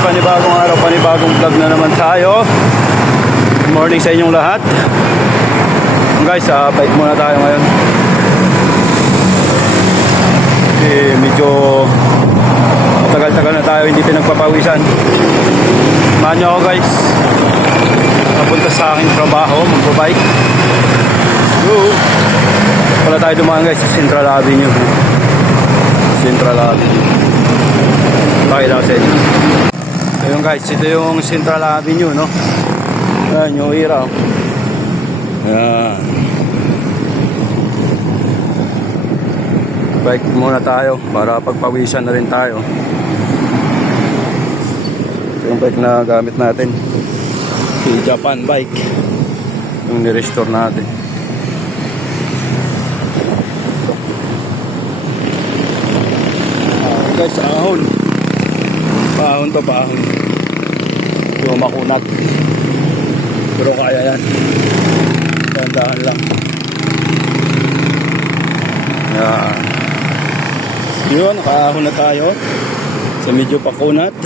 panibagong araw, panibagong vlog na naman tayo. Good morning sa inyong lahat. Guys, bike muna tayo ngayon. Medyo matagal-tagal na tayo hindi pinagpapawisan. Samahan nyo ako guys, papunta sa aking trabaho, magpabike. Wala tayo dumaan guys sa Central Avenue. Central Avenue. Pakita ko sa inyo. Ayun guys, ito yung Central Avenue, no? Ayan yung ira. Ayan. Bike muna tayo para pagpawisan na rin tayo. Ito yung bike na gamit natin, si Japan bike, yung nirestore natin. Guys, ahon to paahon, yung makunat, pero kaya yan, dahan-dahan lang. Yan. Yun, nakaahon na tayo sa medyo pakunat.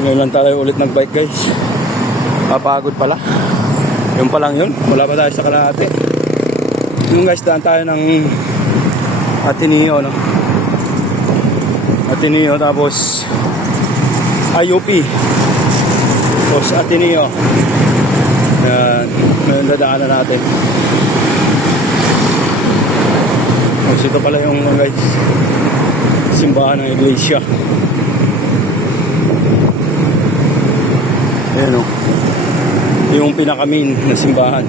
Ngayon lang tayo ulit nagbike guys. Papagod pala. Yun pa lang yun, wala pa tayo sa kalahati. Yung guys, daan tayo ng Ateneo, no? Ateneo, tapos IUP, tapos Ateneo. Yan, ngayon dadaanan natin. Tapos ito pala yung guys, simbahan ng iglesia. Ayan o, yung pinaka-main na simbahan.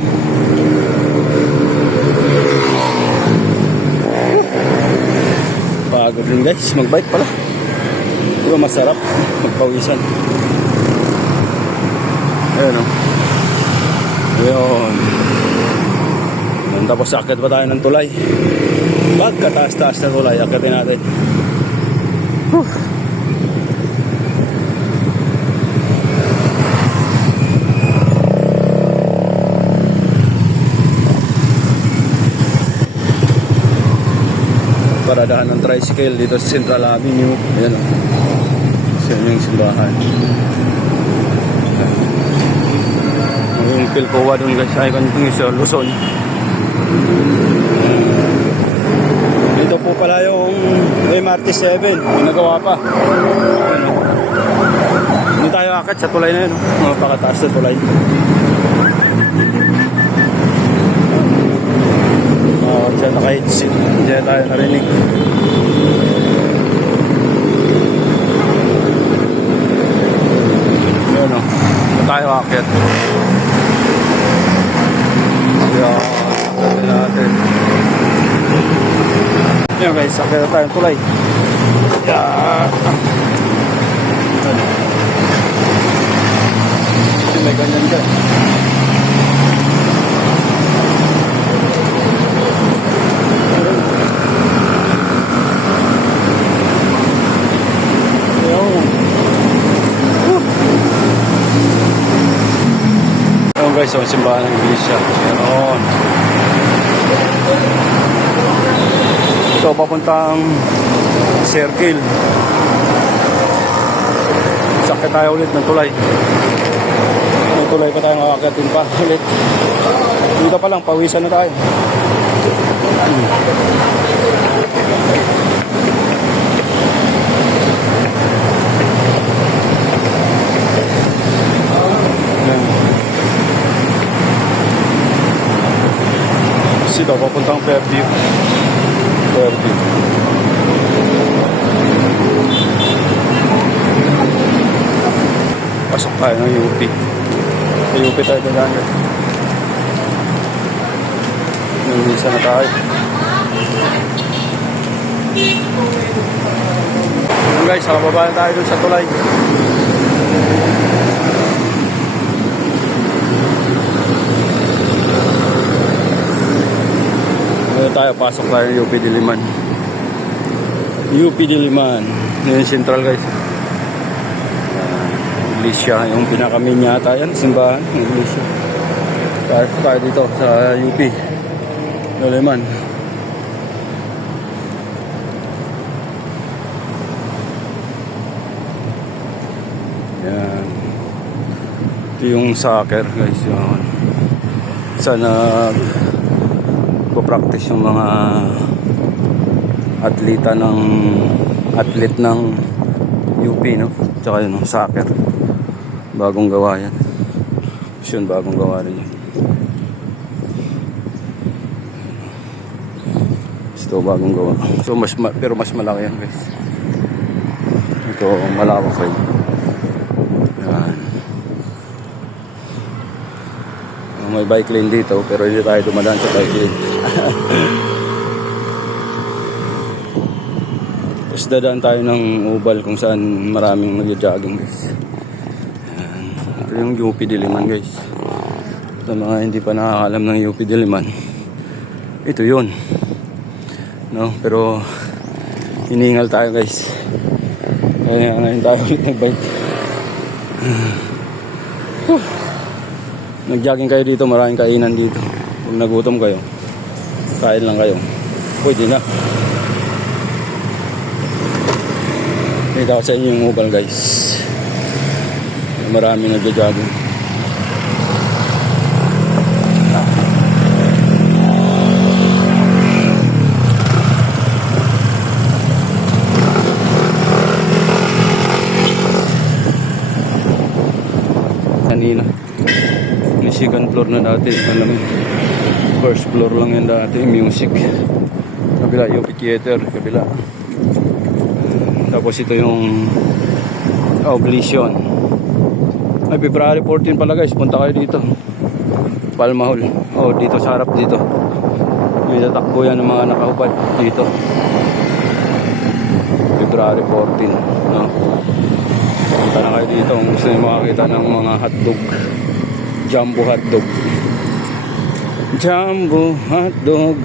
Pagod rin guys, magbike pala. Pero masarap magpawisan. Ayan o. Ayan. Tapos akit pa tayo ng tulay. Pagkataas-taas na tulay, akitin natin. Paradahan ng tricycle dito sa Central Avenue. Ayan o, sa yung simbahan. Yung Pilcoa doon guys, ay kanitong sa Luzon. Dito po pala yung MRT 7, ginagawa pa. Ayan o, hindi tayo akit sa tulay na yun, napakataas na tulay. Siya naka-headset, hindi tayo narinig. Yun o, hindi tayo akit. Akit natin. Yun guys, akit na tayo tulay. May ganyan ka. Guys, yung simbahan ng iglesia. Ayan. So, papuntang circle. Sakit tayo ulit ng tulay. May tulay pa tayong akakatin pa ulit. Dito pa lang, pawisan na tayo. Dito, papuntang Fairview. Pasok tayo ng UP. Sa UP tayo dadaan. Nangisa na tayo. Guys, nakababa na tayo dun sa tulay. Tayo, pasok tayo ng UP Diliman. UP Diliman. Yun yung central guys. Iglesia, yung pinaka-main yata yan, simbahan, iglesia. Tayo dito sa UP Diliman. Ito yung soccer guys, yun. Sana po-practice yung mga athlete ng UP, no? Tsaka yun, soccer. Bagong gawa yan. Yun, bagong gawa rin yan. Ito, bagong gawa. So, pero mas malaki yan guys. Ito, malawak rin. Yan. May bike lane dito, pero hindi tayo dumadaan sa bike lane. Tapos dadaan tayo ng Ubal kung saan maraming nag-jogging guys. Yan. Ito yung UP Diliman guys. Sa mga hindi pa nakakalam ng UP Diliman, ito yun, no? Pero hiningal tayo guys, kaya ngayon tayo ulit nag-bike. Nag-jogging kayo dito, maraming kainan dito. Kung nagutom kayo, kain lang kayo, pwede na. Kita ko sa inyo yung Ubal guys, maraming nag-jogging. Kanina may second floor na dati, alam mo, first floor lang yan dati, music, kabila yung theater, kabila. Tapos ito yung Oblisyon. Ay, February 14 pala guys, punta kayo dito, Palma Hall. Oh, dito sa harap dito may tatakbo yan ng mga nakahubad dito, February 14, no? Punta na kayo dito kung gusto nyo makakita ng mga hotdog, jumbo hotdog. Jumbo hotdog.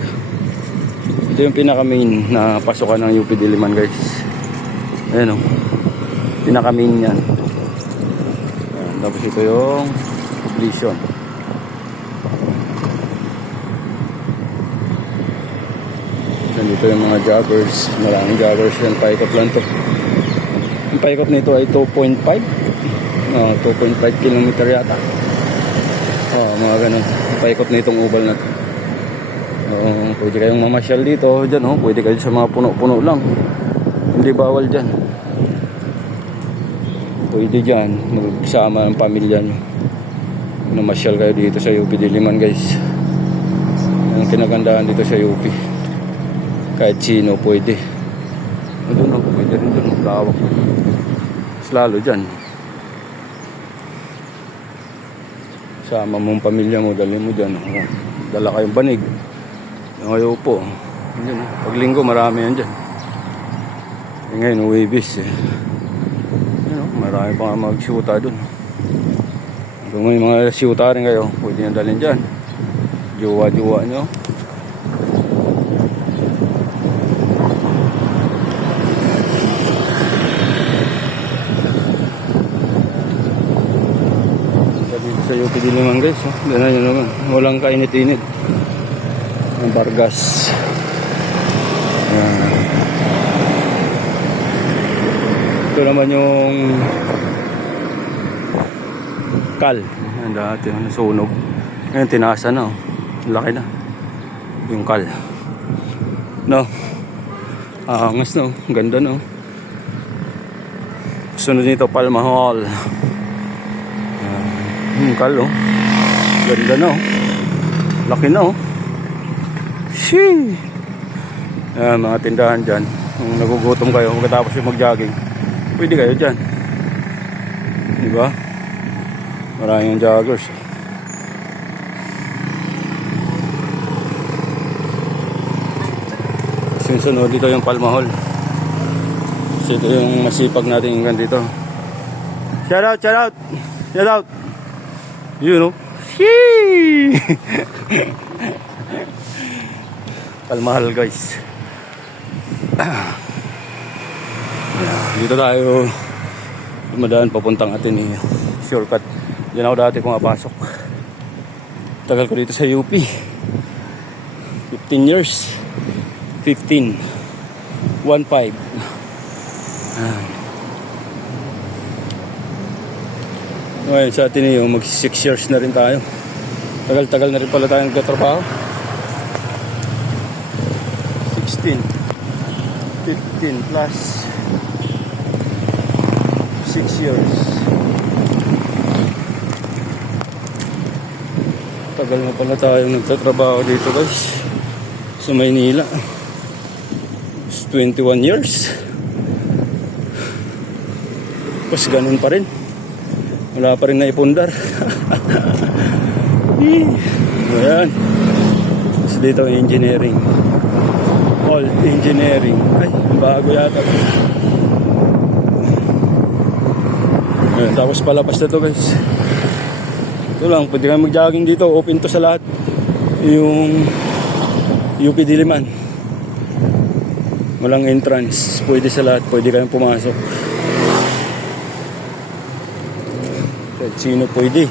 Ito yung pinaka main na pasukan ng UP Diliman guys. Ayan o, pinaka main yan. Ayan, tapos ito yung Oblisyon. Nandito yung mga joggers, maraming joggers yan, paikot lang to. Ang paikot nito ay 2.5 kilometer yata. Mga ganun. Ang paikot na itong Ubal na to. Pwede kayong mamasyal dito. Dyan, pwede kayo sa mga puno-puno lang. Hindi bawal dyan. Pwede dyan magsama ng pamilya nyo. Namasyal kayo dito sa UP Diliman guys. Ang kinagandaan dito sa UP, kahit sino pwede. Doon pwede rin doon, lawak. Lalo dyan, sama mong pamilya mo, dali mo dyan. Dala kayong banig, ngayon po dyan, pag linggo marami yan dyan. Ngayon Huwebes marami pa mag-shoota dun. Kung may mga shoota rin kayo, pwede nyo dalhin dyan, jowa-jowa nyo. Sa UP Diliman guys, gano'n yun naman, walang kainit-init. Ang Bargas. Ito naman yung Kal. Ayan, dati nasunog, ngayon tinasa na, laki na yung Kal, no? Angas no, ganda no. Sunod nito Palma Hall. Kal ganda na laki na Shee! Mga tindahan dyan, kung nagugutom kayo pagkatapos yung mag-jogging, pwede kayo dyan, diba? Maraming joggers. Sunod dito yung Palma Hall. So ito yung masipag natin hanggang dito. Shout out, shout out, shout out. You know, Shee! Palma Hall guys. Dito tayo dumadaan papuntang Ateneo. Shortcut. Diyan ako dati pumapasok. Tagal ko dito sa UP. 15 years. 15. 1-5. Ngayon sa atin yung mag 6 years na rin tayo. Tagal-tagal na rin pala tayo nagtatrabaho. 16, 15 plus 6 years. Tagal na pala tayo nagtatrabaho dito guys. Sa Maynila. It's 21 years. Tapos ganun pa rin. Wala pa rin naipundar. Ayan. Tapos dito engineering. All engineering. Ay, bago yata. Ayan, tapos palabas na to guys. Ito lang, pwede kayo mag-jogging dito. Open to sa lahat. Yung UP Diliman. Walang entrance. Pwede sa lahat. Pwede kayong pumasok. Kahit sino pwede.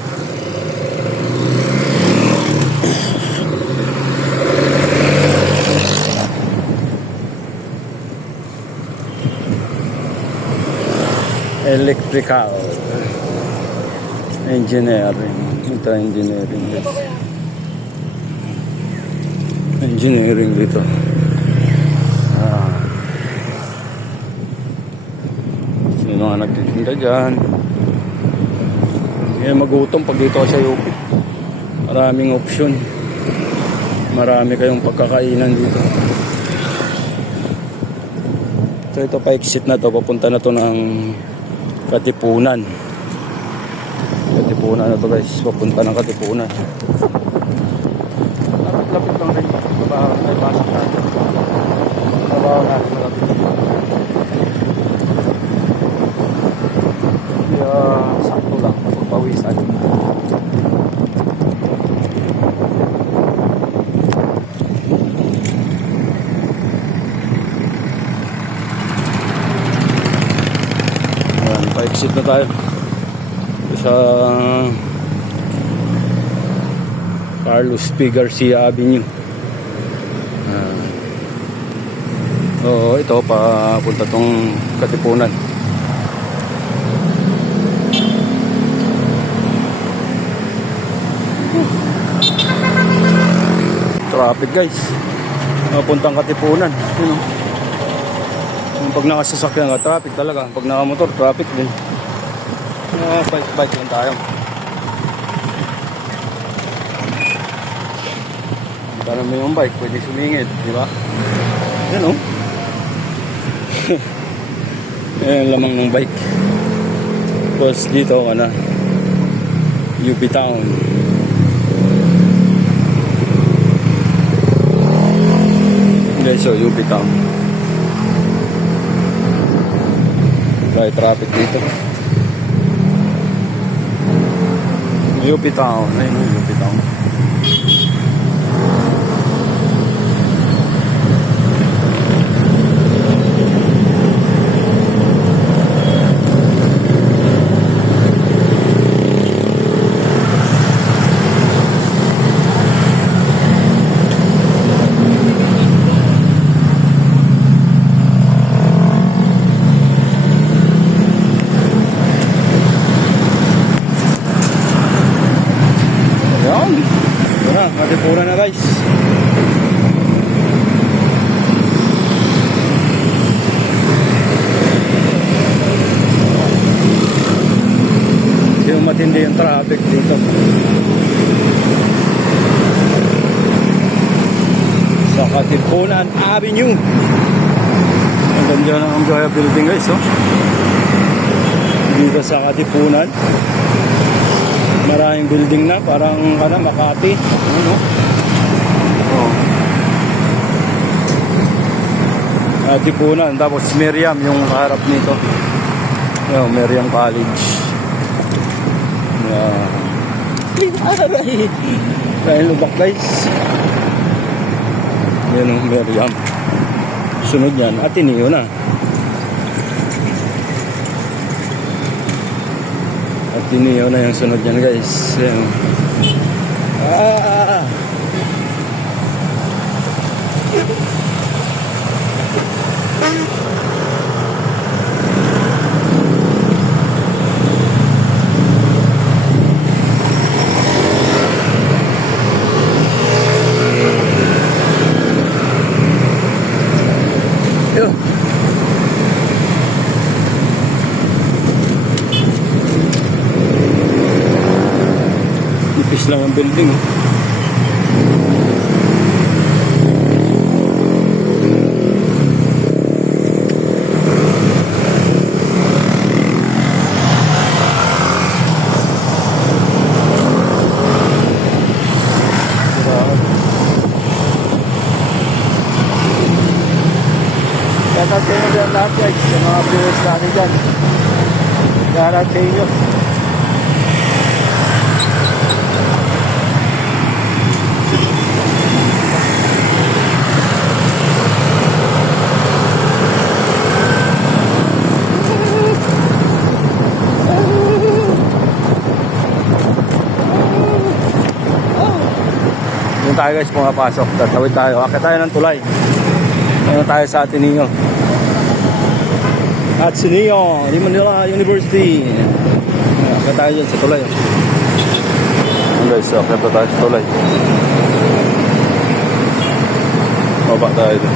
Electrical engineering. Ito engineering guys. Engineering dito. Sino nga nagtitinda dyan? Hindi magutom pag dito sa UP. Maraming option. Marami kayong pagkakainan dito. So ito pa exit na to. Papunta na to ng Katipunan. Katipunan na to guys. Papunta ng Katipunan. Lapit lang rin. Trabaho na pasok natin. Trabaho natin malapit. Kaya sakto lang. Pagpawisan. Pa-exit na tayo sa Carlos P. Garcia Avenue. Ito papunta tong Katipunan. Traffic guys. Papuntang Katipunan. Yun, pag nakasasakyan ka, traffic talaga. Pag nakamotor, traffic din. Bike lang tayo. Para may yung bike, pwede sumingit, di ba? Yan o. Yan lamang ng bike. Tapos dito ka na. UP Town. Guys, so UP Town. May traffic dito. UP Town. Ayun yung UP Town. Katipunan na guys. Yung matindi yung traffic dito sa Katipunan Avenue. Ang ganda ng Joya Building guys, oh. Dito sa Katipunan maraming building na, parang Makati. Ano? Katipunan, tapos Miriam yung kaharap nito. Miriam College. Dahil lubak guys. Yan yung Miriam. Sunod yan, Ateneo na. Ateneo na yung sunod yan guys. Yan. lang ng building. Oh. Shoutout sa inyo dyan lahat guys, sa mga viewers natin dyan. Shoutout sa inyo. Doon tayo guys, pumapasok. Tatawid tayo. Akit tayo ng tulay. Ano tayo sa Ateneo. Ateneo, di Manila University. Akit tayo dyan sa tulay. Ayan guys, akit tayo sa tulay. Baba tayo dun.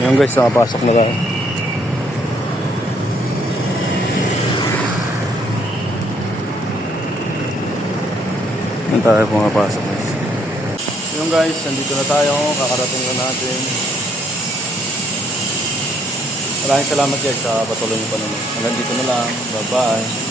Ayan guys, nakapasok na tayo. Ayan tayo pumapasok guys. Yung guys, nandito na tayo, kakarating na natin. Maraming salamat guys sa patuloy ng panonood. Hanggang dito na lang. Bye bye.